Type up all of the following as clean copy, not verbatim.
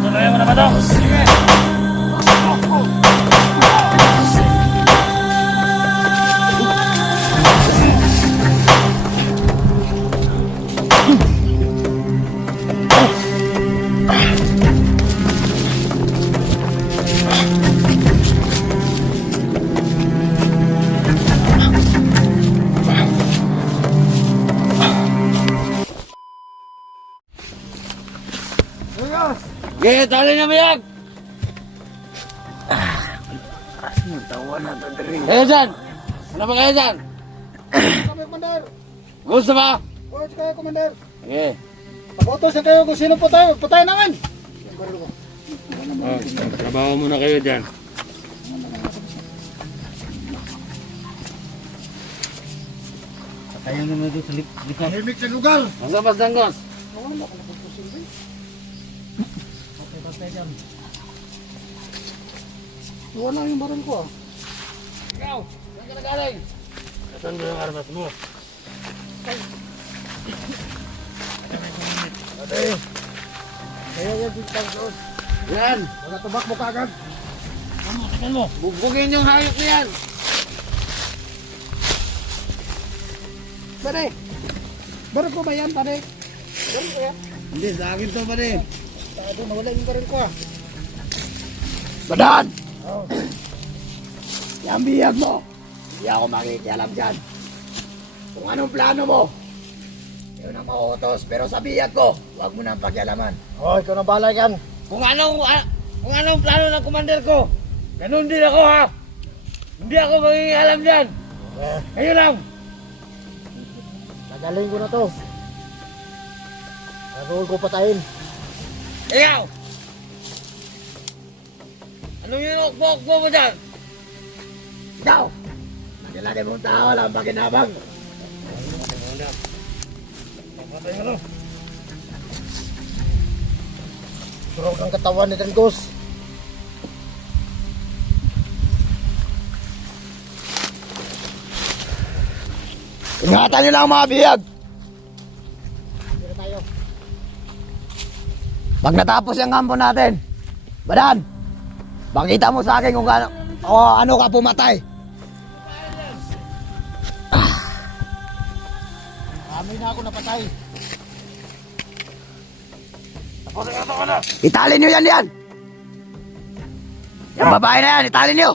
tuloy mo na ba ito? Sige! Sige, tali na mayag! Tawa na ito, Dre. Kayo dyan! Ano ba kayo dyan? Kami, Commander. Gusto ba? Gusto kayo, Commander. Sige. Pakutosin kayo kung sino po tayo. Patayin namin. Trabaho muna kayo dyan. Patayin mo doon sa likod. Himik sa lugar. Masa pas danggos? Wala ko napupusin, Dre. Patay dyan. Wala yung baril ko, ah. Ikaw! Saan ka nagaling? Saan ba yung armas mo? Patay. Kaya yan dito tayo doon. Yan! Wala tubak mo kagad. Tingnan mo! Bugbugin yung hayop na yan! Pare. Baril ko ba yan, pare? Baril ko yan. Hindi, sa akin to pa rin. Tayo, nawala yung baril ko, ah. Badan! Oh. Yung biyag mo! Hindi ako makikialam dyan. Kung anong plano mo, yun ang mautos. Pero sa biyag ko, huwag mo nang pakialaman. Oh, ikaw na bahala yan. Kung anong plano ng commander ko, ganun din ako ha! Hindi ako makikialam dyan! Kayo lang! Nagaling ko na to. Naroon ko patayin. Ikaw! Anong yung okbo mo dyan? Ikaw! Nakilala mong tao lang pakinabang. Patay ka lang. Surog ang katawan ni Trengos. Ingatan nyo lang mga biyag! Dito tayo. Pag natapos yung kampo natin, Badan! Pakita mo sa akin kung ano ka pumatay. Amin na ako napatay. Itali nyo yan! Yung babae na yan, itali nyo!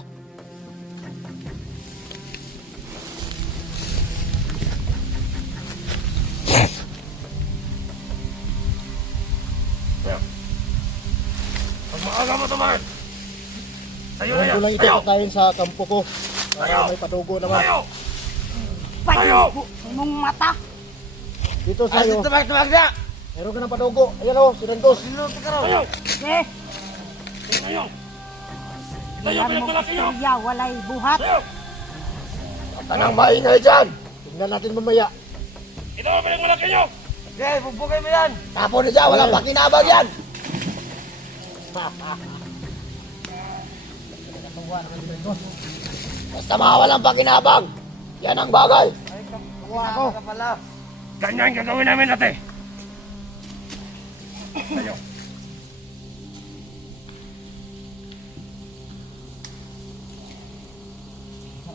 Pag maaga mo tumahan! Tayo na Ngayon yan! ko lang ito patayin sa kampo ko. Para may padugo naman. Tayo! Mong mata. Dito Ay, sa'yo. tumag na! Meron ka ng padugo. Ayan o, si Trengos. Tayo! Eh, Tayo! wala mo istorya, walay buhat. Tanang maingay dyan! Tingnan natin mamaya. Ito ba yung malaki nyo? Sige, bubugay mo yan! Tapo na dyan, walang pakinabang yan! Basta mawalang pakinabang, yan ang bagay. Kuha ako. Ganyan gagawin namin ate. Tayo.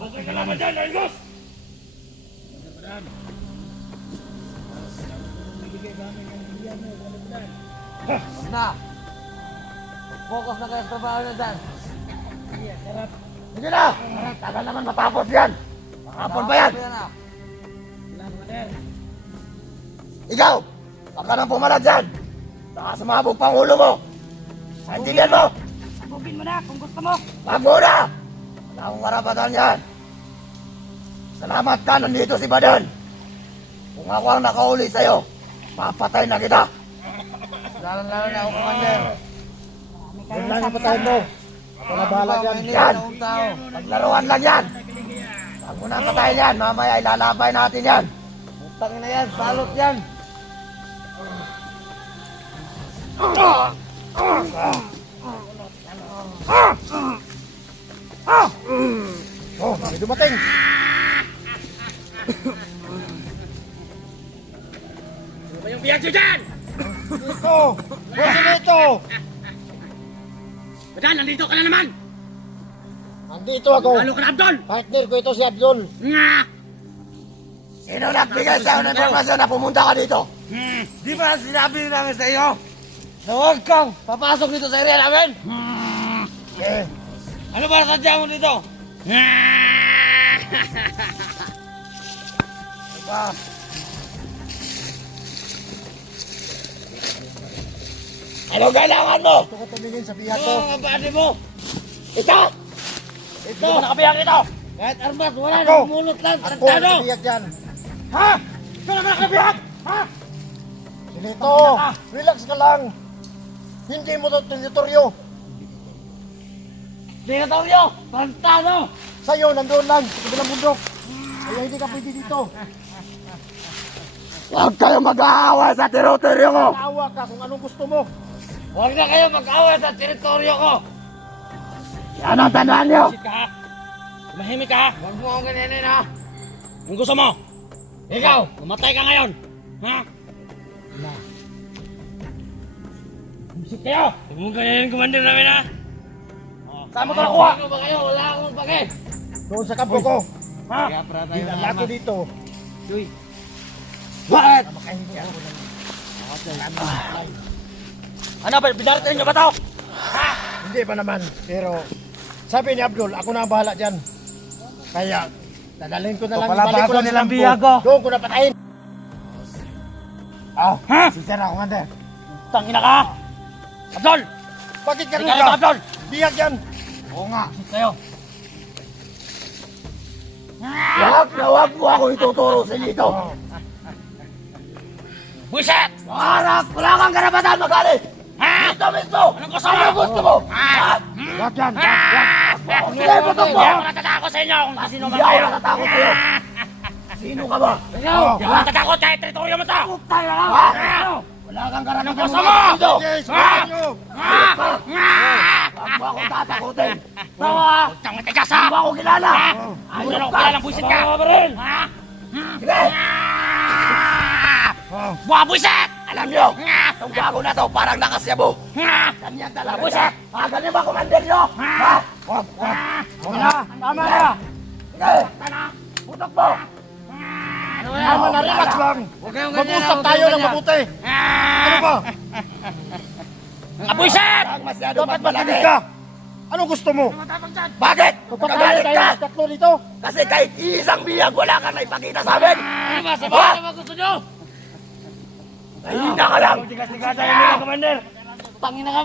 Okay ka naman dyan, Angos! Huwag na! Focus na kayo sa trabaho na dyan. Sige na! Tagal naman matapos yan! Makapon pa yan! Ikaw! Huwag ka nang pumala dyan! Baka sumabog pang ulo mo! Saintindihan mo! Sabugin mo na kung gusto mo. Wag muna! Wala akong karapatan yan! Salamat ka, nandito si Badan! Kung ako ang nakauli sa'yo, papatay na kita! Lalo na ako, Commander! Yun lang yung patayin mo. Ako na bahala dyan. Yan! Paglaruan lang yan! Huwag mo na patayin yan, mamaya ilalabay natin yan! Putang na yan, salot yan! Oh, may dumating. Ano ba yung biyag nyo dyan? Ito! Boss, ito! Badan, nandito ka na naman! Andito ako. Lalo ka na, Abdol! Partner ko ito si Abdul. Nga! Sino nagbigay sa'yo ng informasyon na pumunta ka dito? Di ba sinabi namin sa iyo na huwag kang papasok dito sa area namin? Eh, Ano ba sadya mo dito? diba? Ano kailangan mo? Gusto ko tumingin sa biyak ko. Oo, ang kapatid mo. Ito! Ito. Hindi mo nakabiyak ito! Kahit armas, wala Ako. na mulot lang. Ako ang Tarantado. biyak dyan. Ha? Ikaw naman nakabiyak! Ha? Silito, relax ka lang. Hindi mo to teritoryo. Dinotoryo! Tarantado! Sa'yo, nandoon lang, sa kabilang bundok. Kaya hindi ka pwede dito. Huwag kayong mag-aaway sa teritoryo ko! Naawa ka kung anong gusto mo. Huwag na kayo mag-away sa teritoryo ko. Yan ang tandaan nyo! Sit ka ha? Tumahimik ka ha? Huwag mo akong ganyanin ha. Ang gusto mo? Ikaw! Mamatay ka ngayon! Ha? Sit kayo! Huwag mo ganyanin commander namin ha. Saan mo ito nakuha? Ano ba kayo? Wala akong pake. Doon sa kampo ko. Ha? Kaya para tayo Dinala ko dito. Bakit? Ano ba? Binaratin niyo ba ito? Hindi pa naman. Pero sabi ni Abdul, ako na ang bahala dyan. Kaya dadalhin ko na lang. Papalabasan ibalik ko lang sa nilang kampo. biyago. Doon ko na patayin. Oh, Ha? sister ako nga din. Tangina ka! Abdol! Bakit Hindi ganun ka ka? Abdol! Biyak yan. Oo nga. Sit kayo! Huwag na huwag mo ako ituturo sa dito. Buisit! Harap! Wala kang karapatan magalit! Ha? Dito mismo! Anong gusto mo? Ano gusto mo? Ha? Huwag yan! Hindi mo ito Hindi ako natatakot sa inyo kung sino man Hindi ako kayo! natatakot sa'yo! Sino ka ba? Hindi ako natatakot kahit teritoryo mo ito! Tayo na lang! Wala kang karapatan gusto mo? magalit dito! Yes, sabihin nyo. Huwag mo akong tatakutin! Tawa! Huwag kang matigas ha! Huwag mo ako kilala! Ano na ako kilalang buisit ka? Ha? Sige! Buha buisit! Alam nyo! Itong bago na to parang nakasyabo! Ha? Ganyan talaga Buisit! siya! Ganyan ba commander nyo? Ha? Huwag! Huwag na! Tama na! Sige! Putok mo! Tama na, relax lang. Huwag kayong ganyan. Mag-usap tayo ng mabuti. Ano ba? Mga buisit! Huwag masyado Dapat magmalaki! makinig ka. Anong gusto mo? Bakit? Magpapagalit Nagalit tayo ka! ng tatlo dito. Kasi kahit isang biyag wala kang naipakita sa amin! Ano ba? Sabihin na ba gusto nyo? Nahihina ka lang! Tigas-tigasan nila, Commander! Tangina ka.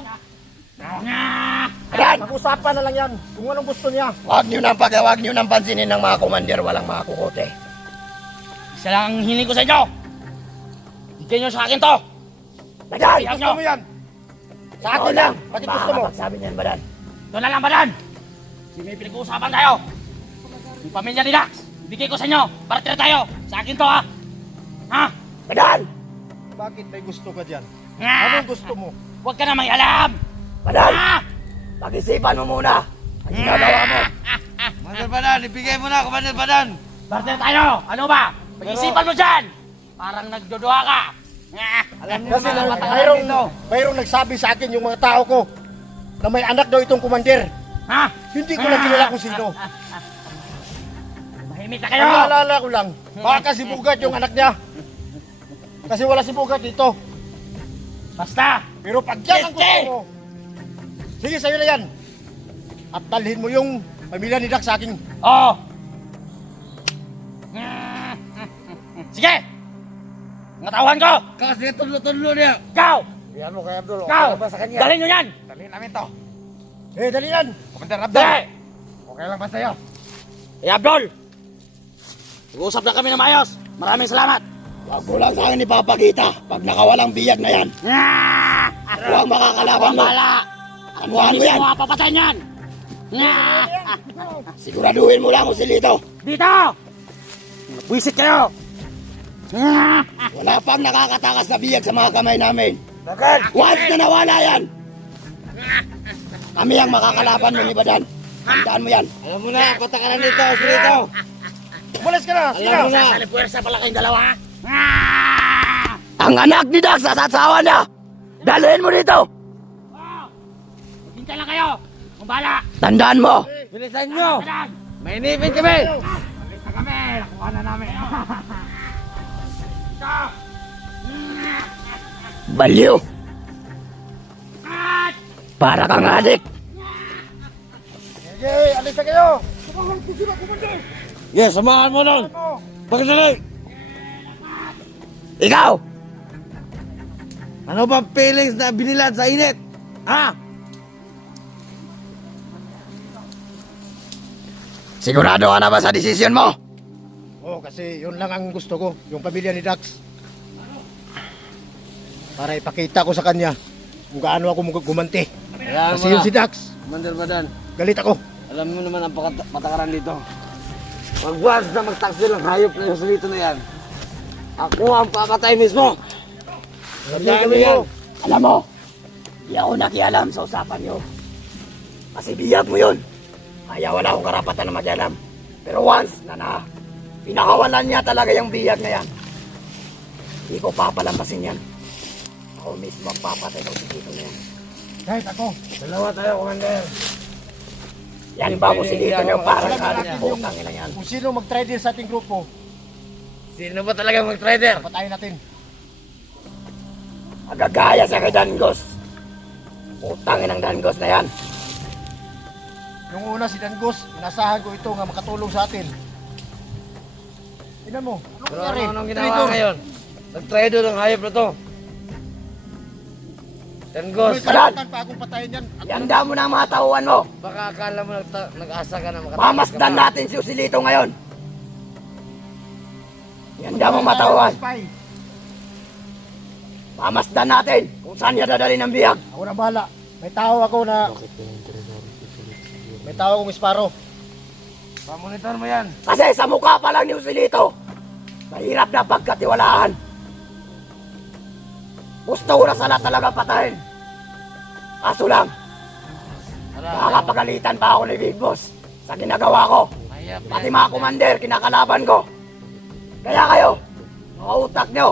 Ayan! Pag-usapan na lang yan. Kung anong gusto niya. Huwag nyo nang pansinin ng mga commander, walang makakukote. Isa lang ang hiling ko sa inyo! Bigyan nyo sa akin to! Tagal! Bigyan Gusto nyo! mo yan. Sa Ikaw akin lang. Bakit gusto mo? Sabi niyan ba dan? Ito na lang ba dan? Kasi may pinag-uusapan tayo! Yung pamilya ni Dax! Bigay ko sa inyo! Para tira tayo! Sa akin to ha! Ha? Tagal! Bakit may gusto ka dyan? Nga! Anong gusto mo? Huwag ka na may alam! Badal! Ha? Pag-isipan mo muna! Ang ginagawa mo! Commander Badan, ibigay mo na, Commander Badan. Para tira tayo! Ano ba? Pag-isipan mo dyan! Parang nagdodoha ka! Nga! Alam niyo Kasi mga patakaran mayroong, dito. mayroong nagsabi sa akin yung mga tao ko na may anak daw itong commander. Ha? Hindi ko na kilala kung sino. Mahimik na kayo! Ang naalala ko lang, baka si Bugat yung anak niya. Kasi wala si Bugat dito. Basta! Pero pag yan ang gusto mo, sige sa'yo na yan. At dalhin mo yung pamilya ni Dax sa akin. Oo! Sige! Ngatawan ko! Kasi tulo-tulo niya. Ikaw! Yan mo kay Abdul, Ikaw! ba sa kanya? Dalhin nyo yan! Dalhin namin to! Eh, dali yan. Commander Abdul! Dali! Okay lang ba sa'yo? Eh, Abdol! Mag-uusap na kami na maayos! Maraming salamat! Huwag mo lang sa akin ipapakita pag nakawalang biyag na yan. Huwag makakalaban mo. Wala! Anuhan mo yan. Hindi mo papatayin yan! Siguraduhin mo lang kung silito. Dito! Buisit kayo! Wala pang nakakatakas na biyag sa mga kamay namin. Bakit? Once na nawala yan, kami ang makakalaban mo ni Badan. Tandaan mo yan. Alam mo na, patakaran dito, dito. Umalis ka na. Sige Alam mo na. na. Sasali puwersa pala kayong dalawa, ha? Ang anak ni Dax sa asawa niya. Dalhin mo dito. Hintay lang kayo! Kung bala! Tandaan mo, Bilisan nyo! Badan! May inipit kami! Alis na kami! Nakuha na namin! Ito! baliw. At! Para kang adik. Sige, alis na kayo! Yes, samahan mo nun! Pagdali! Ikaw, Ano ba feelings na binilad sa init? Ha? sigurado ka na ba sa desisyon mo? Oo, kasi yun lang ang gusto ko, yung pamilya ni Dax. Para ipakita ko sa kanya kung gaano ako gumanti. Kaya Kasi yun si Dax, Commander Badan, galit ako. alam mo naman ang patakaran dito. Magwas na magtaksil ang hayop na yung salito na yan. Ako ang papatay mismo! Tandaan mo yan! Alam mo, di ako nakialam sa usapan nyo. Kasi biyag mo yun. Kaya wala akong karapatan na makialam. Pero once na pinakawalan niya talaga yung biyag na yan, hindi ko papalampasin yan. Ako mismo ang papatay ng sikito na yan. Kahit ako, Dalawa tayo, Commander. Yan ba mo sikito niyo para sa putang ina yan? kung sino mag-try din sa ating grupo, Sino ba talaga mag-trader? patayin natin. Magagaya sa kay Dangos. Putang inang Dangos na yan. Yung una si Dangos, inasahan ko ito nga makatulong sa atin. Tingnan mo, ano Pero nangyari? anong ginawa Traitor. ngayon? Nag-trader ang hayop na to. Tengos, May karapatan pa akong patayin yan. At Yanda mo na ang mga tauhan mo. baka akala mo nag-asa ka na makatakas Mamasdan natin si Usilito ngayon. Yanda mo matauhan. Spy. Mamasdan natin kung saan niya dadalhin ang biyag. Ako na bahala. May tao ako na... May tao akong isparo. Pamonitor mo yan. Kasi sa mukha pa lang ni Usilito, mahirap na pagkatiwalaan. Gusto ko na sana talaga patayin. Kaso lang, nakakapagalitan pa ako ni Big Boss sa ginagawa ko. Hayop yan. Pati mga commander, kinakalaban ko. Kaya kayo, mga utak nyo,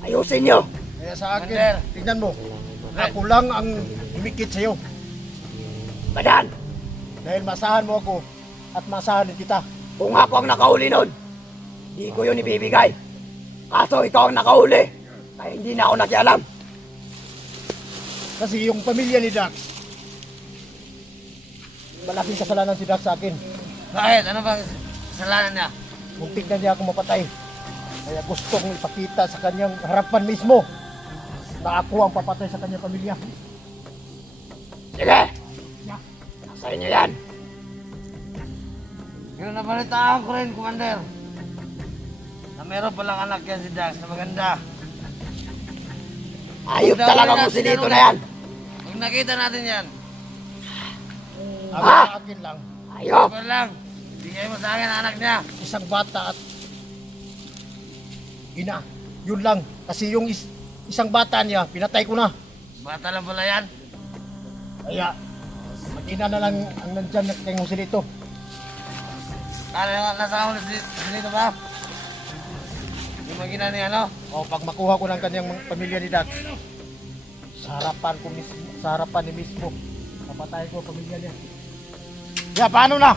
ayusin nyo. Kaya sa akin, Commander. tignan mo. Ako lang ang umikit sa'yo. Badan, Dahil masahan mo ako at masahan din kita. kung ako ang nakahuli nun, di ko yun ibibigay. Kaso ikaw ang nakahuli, kaya hindi na ako nakialam. Kasi yung pamilya ni Dax, malaking kasalanan si Dax sa akin. Bakit? Ano bang kasalanan niya? Muntik na niya ako mapatay. Kaya gusto kong ipakita sa kanyang harapan mismo na ako ang papatay sa kanyang pamilya. Sige, nasa inyo yan. Pero nabalitaan ko rin, Commander. Na meron palang anak yan si Dax na maganda. Ayop talaga mo Usilito na yan. Pag nakita natin yan, Ang Ah! sa akin lang, Ayop. pa lang, bigay mo sa akin ang anak niya. isang bata at ina. Yun lang. Kasi yung isang bata niya, pinatay ko na. Bata lang pala yan. Kaya, mag-ina na lang ang nandyan kay Joselito. Nasa ako dito ba? Yung magina ni ano? O pag makuha ko ng kanyang pamilya ni Dax, sa harapan ko mismo, sa harapan ni mismo, papatay ko ang pamilya niya. Ya, paano na?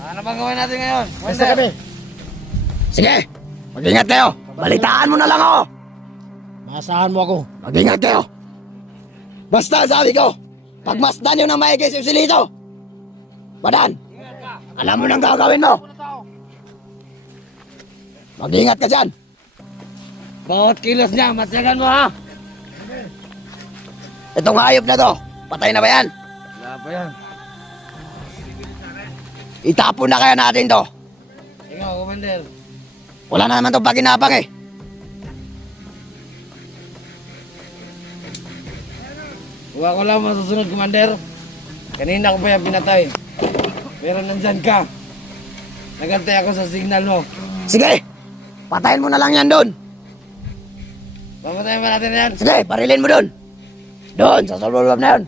Ano bang gawin natin ngayon? Basta kami. Sige, mag-ingat kayo. Balitaan mo na lang ako. Maasahan mo ako. Mag-ingat kayo. Basta sabi ko, pagmasdan nyo ng maigi si Usilito. Badan, alam mo nang gagawin mo. Mag-ingat ka dyan. Bawat kilos niya, matyagan mo ha! Itong hayop na to, patay na ba yan? Wala pa yan. Itapon na kaya natin to. Ikaw, Commander. Wala na naman itong paginapang eh. Huwag ko lang masusunod, Commander. Kanina ko pa yung pinatay. Pero nandyan ka. Nagantay ako sa signal mo. Sige, patayin mo na lang yan doon. Pamatayin ba natin yan? Sige, barilin mo doon. Doon, sa sululab na yun.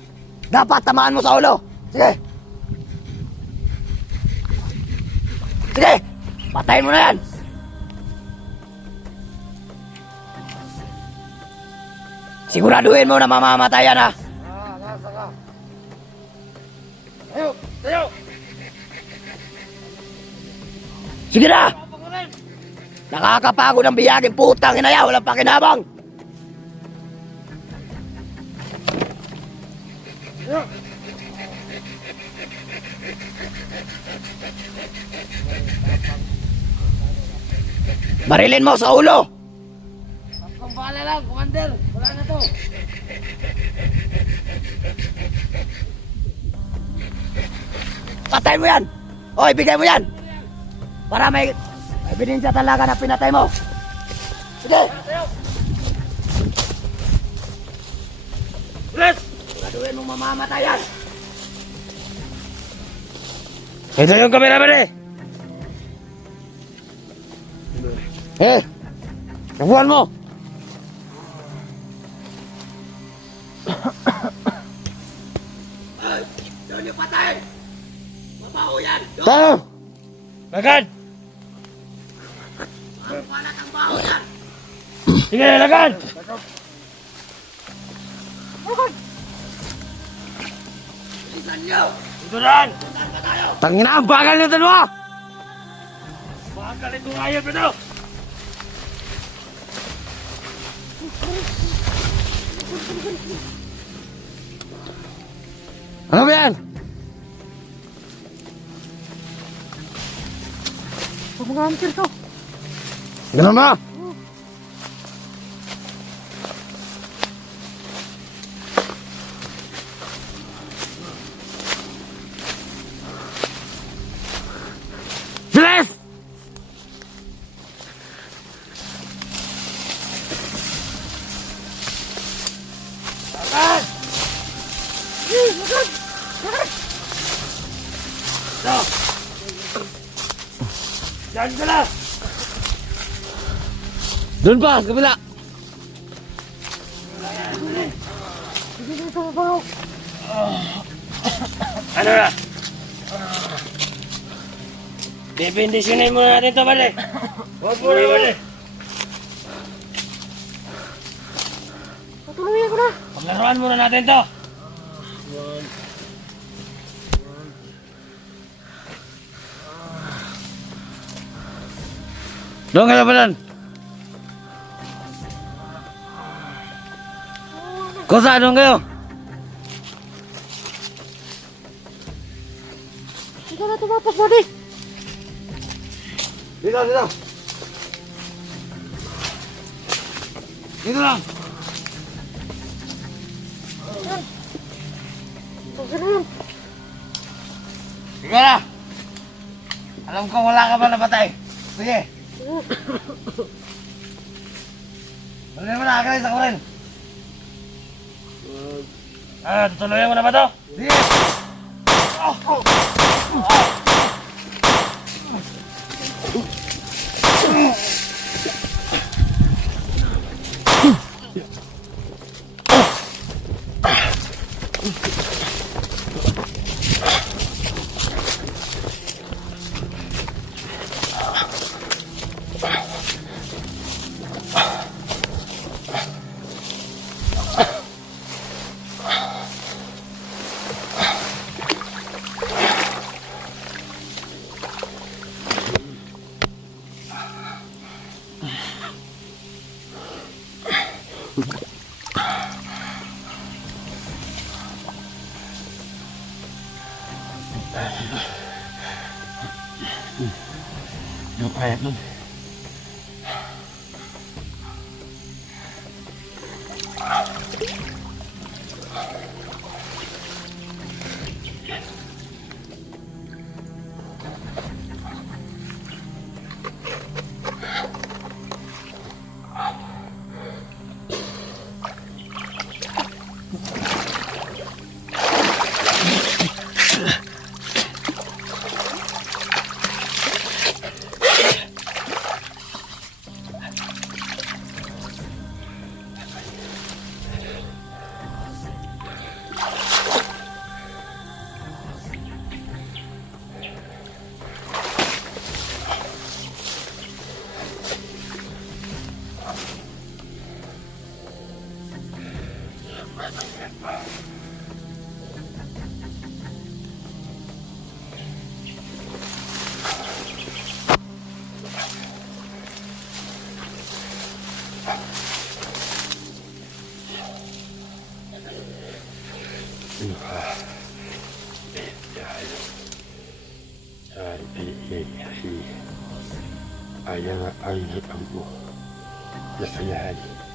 Dapat tamaan mo sa ulo. Sige. Sige, patayin mo na yan. Siguraduhin mo na mamamatay yan ha. Tayo! Sige na! Nakakapagod ang biyagin, putang ina yan, walang pakinabang! Barilin mo sa ulo! Kung bahala lang, Commander. Wala na to. Patayin mo yan! O, ibigay mo yan! Para may ebidensya talaga na pinatay mo! Sige! Bilis! Siguraduhin mong mamamatay yan! Ito yung kamera ba rin? Kabuhan mo. Doon yung patay! Mabaho yan! Doon! Tayo. Lagan! Mapalat ang baho yan! Sige, lagan! Bilisan nyo! Tuturan! Tangina, ang bagal nyo dalawa. Bakal itong ayop ito! Ano ba yan? Mga ampir to. Ganun ba? Bilis! Diyan ka lang! Doon pa, kabila. Ano na? Bibindisyonin muna natin ito, bali! Huwag mo na, bali! Patuloy ko na. Paglaruan muna natin to! Doon kayo pa doon. Kosa, doon kayo. Ikaw na tumapas, buddy. Dito, dito. Dito lang. Sige na yan. Sige na. Alam ko wala ka pa napatay. Sige. Tuloy mo na, akalit sa kurin. Ah, tutuloyan mo na ba to? Sige. Yung kaya nun. Ayan ang hipang mo. Nasayahan.